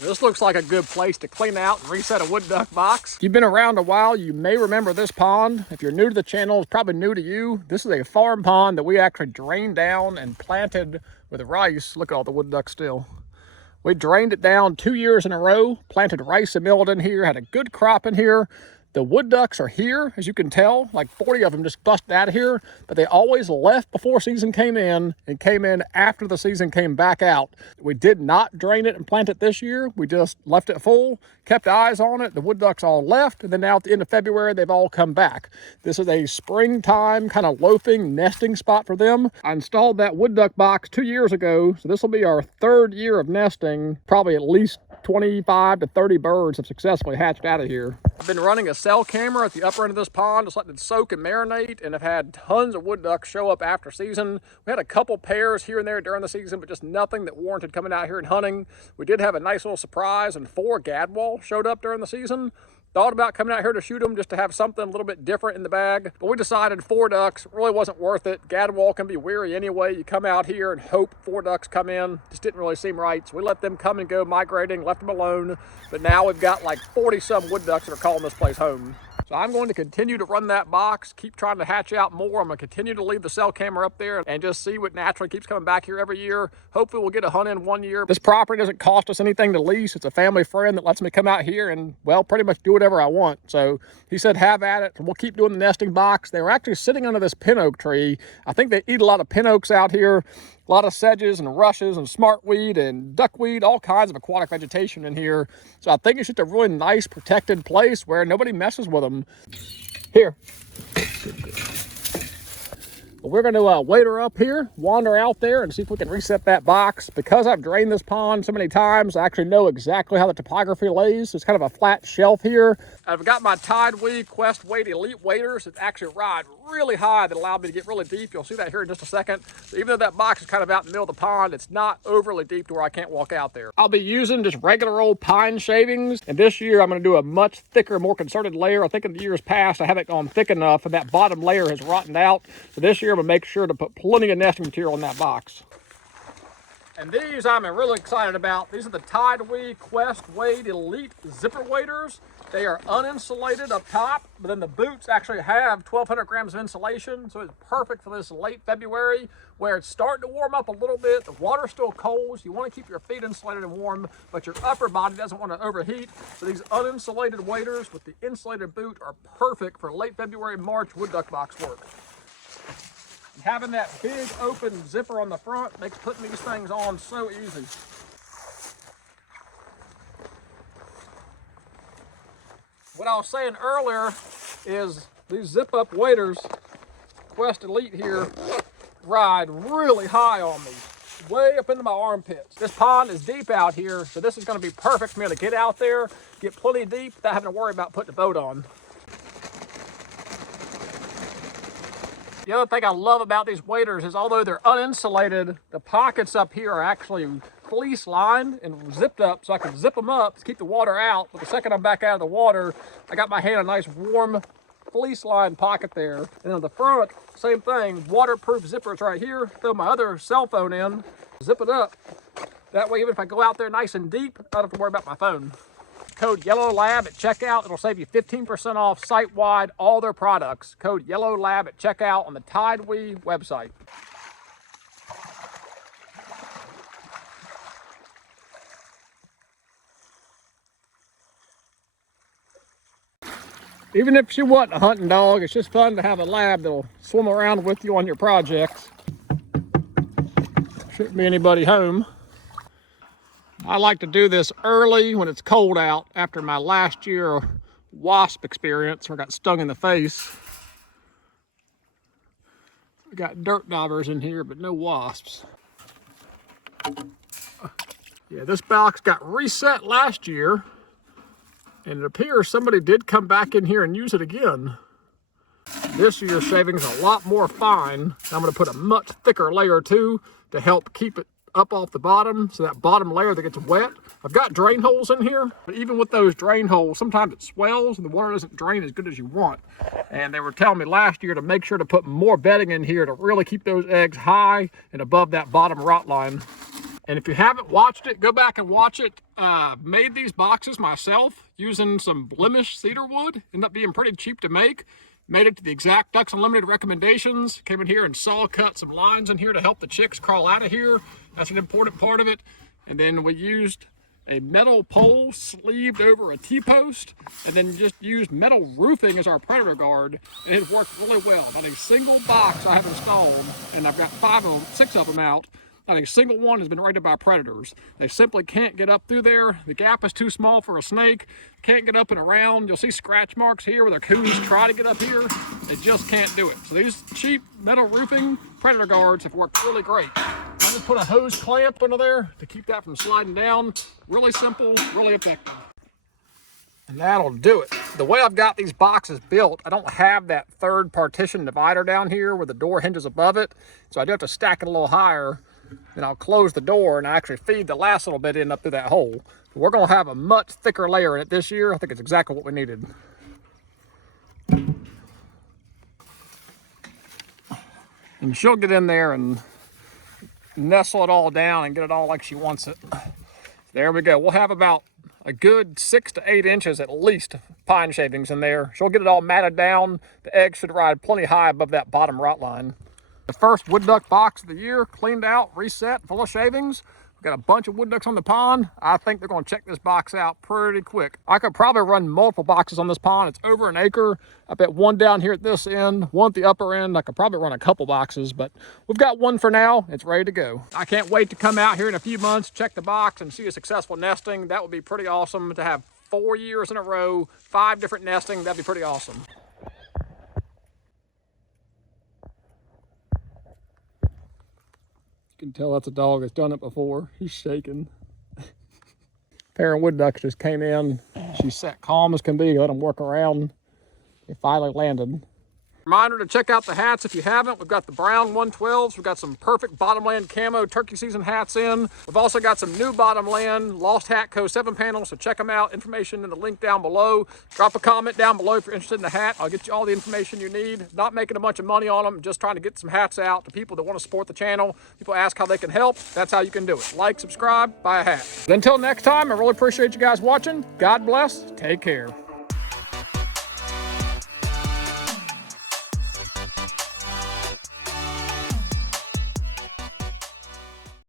This looks like a good place to clean out and reset a wood duck box. If you've been around a while, you may remember this pond. If you're new to the channel, it's probably new to you. This is a farm pond that we actually drained down and planted with rice. Look at all the wood ducks still. We drained it down 2 years in a row, planted rice and millet in here, had a good crop in here. The wood ducks are here, as you can tell, like 40 of them just busted out of here, but they always left before season came in and came in after the season came back out. We did not drain it and plant it this year. We just left it full, kept eyes on it. The wood ducks all left, and then now at the end of February, they've all come back. This is a springtime kind of loafing nesting spot for them. I installed that wood duck box 2 years ago, so this will be our 3rd year of nesting. Probably at least 25 to 30 birds have successfully hatched out of here. I've been running a cell camera at the upper end of this pond, just letting it soak and marinate, and I've had tons of wood ducks show up after season. We had a couple pairs here and there during the season, but just nothing that warranted coming out here and hunting. We did have a nice little surprise, and 4 gadwall showed up during the season. Thought about coming out here to shoot them just to have something a little bit different in the bag, but we decided 4 ducks really wasn't worth it. Gadwall can be weary anyway. You come out here and hope 4 ducks come in. Just didn't really seem right, so we let them come and go migrating, left them alone. But now we've got like 40-some wood ducks that are calling this place home. So I'm going to continue to run that box, keep trying to hatch out more. I'm going to continue to leave the cell camera up there and just see what naturally keeps coming back here every year. Hopefully we'll get a hunt in 1 year. This property doesn't cost us anything to lease. It's a family friend that lets me come out here and, well, pretty much do whatever I want. So he said, have at it. We'll keep doing the nesting box. They were actually sitting under this pin oak tree. I think they eat a lot of pin oaks out here. A lot of sedges and rushes and smartweed and duckweed, all kinds of aquatic vegetation in here. So I think it's just a really nice protected place where nobody messes with them. Here. We're going to wader up here, wander out there, and see if we can reset that box. Because I've drained this pond so many times, I actually know exactly how the topography lays. It's kind of a flat shelf here. I've got my TideWe Quest Weight Elite waders that actually ride really high that allow me to get really deep. You'll see that here in just a second. So even though that box is kind of out in the middle of the pond, it's not overly deep to where I can't walk out there. I'll be using just regular old pine shavings, and this year I'm going to do a much thicker, more concerted layer. I think in the years past I haven't gone thick enough, and that bottom layer has rotted out. So this year I'm going to make sure to put plenty of nesting material in that box. And these I'm really excited about. These are the TideWe Quest Weight Elite Zipper Waders. They are uninsulated up top, but then the boots actually have 1,200 grams of insulation, so it's perfect for this late February where it's starting to warm up a little bit. The water's still cold, so you want to keep your feet insulated and warm, but your upper body doesn't want to overheat. So these uninsulated waders with the insulated boot are perfect for late February, March wood duck box work. And having that big open zipper on the front makes putting these things on so easy. What I was saying earlier is these zip-up waders, Quest Elite here, ride really high on me, way up into my armpits. This pond is deep out here, so this is going to be perfect for me to get out there, get plenty deep without having to worry about putting the boat on. The other thing I love about these waders is although they're uninsulated, the pockets up here are actually fleece lined and zipped up, so I can zip them up to keep the water out. But the second I'm back out of the water, I got my hand in a nice warm fleece lined pocket there. And on the front, same thing, waterproof zippers right here. Throw my other cell phone in, zip it up. That way, even if I go out there nice and deep, I don't have to worry about my phone. Code YELLOWLAB at checkout. It'll save you 15% off site-wide all their products. Code YELLOWLAB at checkout on the TideWe website. Even if she wasn't a hunting dog, it's just fun to have a lab that'll swim around with you on your projects. Shouldn't be anybody home. I like to do this early when it's cold out after my last year wasp experience where I got stung in the face. We got dirt daubers in here, but no wasps. Yeah, this box got reset last year, and it appears somebody did come back in here and use it again. This year's shavings are a lot more fine. I'm going to put a much thicker layer too to help keep it up off the bottom, so that bottom layer that gets wet. I've got drain holes in here, but even with those drain holes, sometimes it swells and the water doesn't drain as good as you want. And they were telling me last year to make sure to put more bedding in here to really keep those eggs high and above that bottom rot line. And if you haven't watched it, go back and watch it. Made these boxes myself using some blemish cedar wood. Ended up being pretty cheap to make. Made it to the exact Ducks Unlimited recommendations. Came in here and saw cut some lines in here to help the chicks crawl out of here. That's an important part of it. And then we used a metal pole sleeved over a T-post, and then just used metal roofing as our predator guard, and it worked really well. Not a single box I have installed, and I've got 6 of them out, not a single one has been raided by predators. They simply can't get up through there. The gap is too small for a snake. Can't get up and around. You'll see scratch marks here where the coons try to get up here. They just can't do it. So these cheap metal roofing predator guards have worked really great. I just put a hose clamp under there to keep that from sliding down. Really simple, really effective. And that'll do it. The way I've got these boxes built, I don't have that third partition divider down here where the door hinges above it. So I do have to stack it a little higher. Then I'll close the door and actually feed the last little bit in up through that hole. We're gonna have a much thicker layer in it this year. I think it's exactly what we needed. And she'll get in there and nestle it all down and get it all like she wants it. There we go. We'll have about a good 6 to 8 inches at least pine shavings in there. She'll get it all matted down. The eggs should ride plenty high above that bottom rot line. The first wood duck box of the year, cleaned out, reset, full of shavings. We've got a bunch of wood ducks on the pond. I think they're going to check this box out pretty quick. I could probably run multiple boxes on this pond. It's over an acre. I bet one down here at this end, one at the upper end. I could probably run a couple boxes, but we've got one for now. It's ready to go. I can't wait to come out here in a few months, check the box, and see a successful nesting. That would be pretty awesome to have 4 years in a row, 5 different nesting. That'd be pretty awesome. You can tell that's a dog that's done it before. He's shaking. Pair of wood ducks just came in. She sat calm as can be, let them work around. They finally landed. Reminder to check out the hats if you haven't. We've got the brown 112s. We've got some perfect bottomland camo turkey season hats in. We've also got some new bottomland Lost Hat Co 7 panels, so check them out. Information in the link down below. Drop a comment down below if you're interested in the hat. I'll get you all the information you need. Not making a bunch of money on them, just trying to get some hats out to people that want to support the channel. People ask how they can help. That's how you can do it. Like, subscribe, buy a hat. Until next time, I really appreciate you guys watching. God bless. Take care.